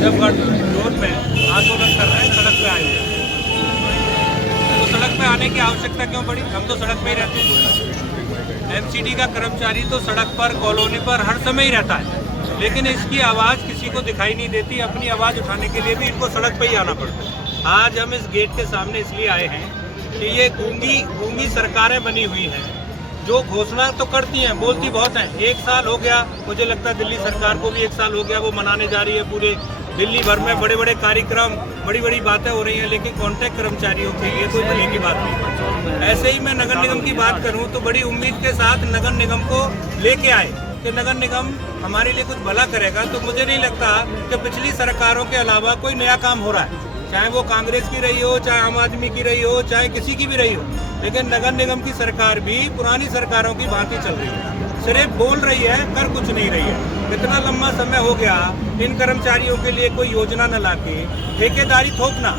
Azamgarh road में आंदोलन कर रहे हैं, सड़क पे आए हुए हैं। तो सड़क पे आने की आवश्यकता क्यों पड़ी? हम तो सड़क पे ही रहते हैं। एमसीडी का कर्मचारी तो सड़क पर, कॉलोनी पर हर समय ही रहता है, लेकिन इसकी आवाज़ किसी को दिखाई नहीं देती। अपनी आवाज़ उठाने के लिए भी इनको सड़क पे ही आना पड़ता है। आज हम इस गेट के सामने इसलिए आए हैं कि ये गूंगी सरकारें बनी हुई हैं, जो घोषणा तो करती हैं, बोलती बहुत हैं। 1 साल हो गया, मुझे लगता है दिल्ली सरकार को भी 1 साल हो गया, वो मनाने जा रही है। पूरे दिल्ली भर में बड़े बड़े कार्यक्रम, बड़ी बड़ी बातें हो रही हैं, लेकिन कॉन्ट्रैक्ट कर्मचारियों के लिए कोई भले की बात नहीं। ऐसे ही मैं नगर निगम की बात करूं तो बड़ी उम्मीद के साथ नगर निगम को लेके आए कि नगर निगम हमारे लिए कुछ भला करेगा। तो मुझे नहीं लगता कि पिछली सरकारों के अलावा कोई नया काम हो रहा है, चाहे वो कांग्रेस की रही हो, चाहे आम आदमी की रही हो, चाहे किसी की भी रही हो। लेकिन नगर निगम की सरकार भी पुरानी सरकारों की भांति चल रही है, सिर्फ बोल रही है, कर कुछ नहीं रही है। इतना लंबा समय हो गया इन कर्मचारियों के लिए कोई योजना न लाके ठेकेदारी थोपना।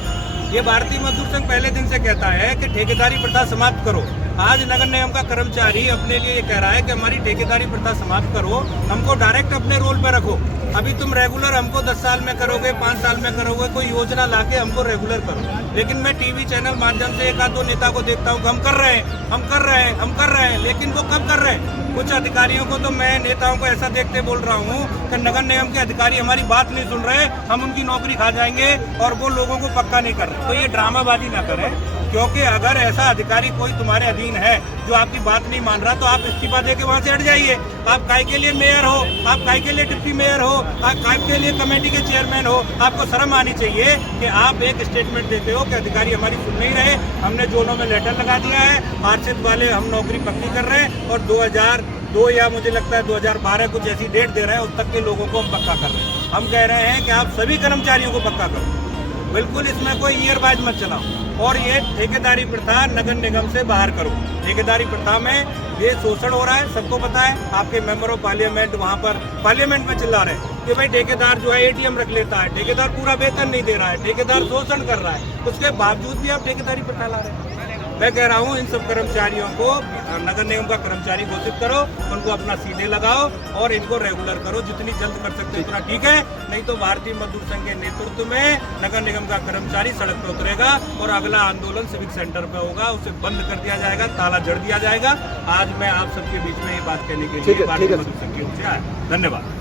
ये भारतीय मजदूर संघ पहले दिन से कहता है कि ठेकेदारी प्रथा समाप्त करो। आज नगर निगम का कर्मचारी अपने लिए ये कह रहा है कि हमारी ठेकेदारी प्रथा समाप्त करो, हमको डायरेक्ट अपने रोल पे रखो। अभी तुम रेगुलर हमको 10 साल में करोगे, 5 साल में करोगे, कोई योजना लाके हमको रेगुलर करो। लेकिन मैं टीवी चैनल माध्यम से 1-2 नेता को देखता हूँ, हम कर रहे हैं, हम कर रहे हैं, हम कर रहे हैं, लेकिन वो कब कर रहे हैं? कुछ अधिकारियों को तो मैं नेताओं को ऐसा देखते बोल रहा हूँ कि नगर निगम के अधिकारी हमारी बात नहीं सुन रहे, हम उनकी नौकरी खा जाएंगे और वो लोगों को पक्का नहीं कर रहे। तो ये ड्रामाबाजी ना करें, क्योंकि अगर ऐसा अधिकारी कोई तुम्हारे अधीन है जो आपकी बात नहीं मान रहा, तो आप इस्तीफा देके वहाँ से हट जाइए। आप काय के लिए मेयर हो, आप काय के लिए डिप्टी मेयर हो, आप काय के लिए कमेटी के चेयरमैन हो? आपको शर्म आनी चाहिए कि आप एक स्टेटमेंट देते हो कि अधिकारी हमारी सुन नहीं रहे, हमने जोनों में लेटर लगा दिया है, आरक्षित वाले हम नौकरी पक्की कर रहे हैं, और 2002 या मुझे लगता है 2012 कुछ ऐसी डेट दे रहे हैं, उस तक के लोगों को हम पक्का कर रहे हैं। हम कह रहे हैं कि आप सभी कर्मचारियों को पक्का करो, बिल्कुल इसमें कोई ईयरबाज मत चलाओ। और ये ठेकेदारी प्रथा नगर निगम से बाहर करो। ठेकेदारी प्रथा में ये शोषण हो रहा है, सबको पता है। आपके मेंबर ऑफ पार्लियामेंट वहाँ पर पार्लियामेंट में चिल्ला रहे हैं कि भाई ठेकेदार जो है एटीएम रख लेता है, ठेकेदार पूरा वेतन नहीं दे रहा है, ठेकेदार शोषण कर रहा है, उसके बावजूद भी आप ठेकेदारी प्रथा ला रहे हैं। मैं कह रहा हूँ इन सब कर्मचारियों को नगर निगम का कर्मचारी घोषित करो, उनको अपना सीधे लगाओ और इनको रेगुलर करो। जितनी जल्द कर सकते हो उतना ठीक है, नहीं तो भारतीय मजदूर संघ के नेतृत्व में नगर निगम का कर्मचारी सड़क पर उतरेगा और अगला आंदोलन सिविक सेंटर पे होगा, उसे बंद कर दिया जाएगा, ताला जड़ दिया जाएगा। आज मैं आप सबके बीच में ये बात कहने के लिए भारतीय मजदूर संघ की ओर से आया। धन्यवाद।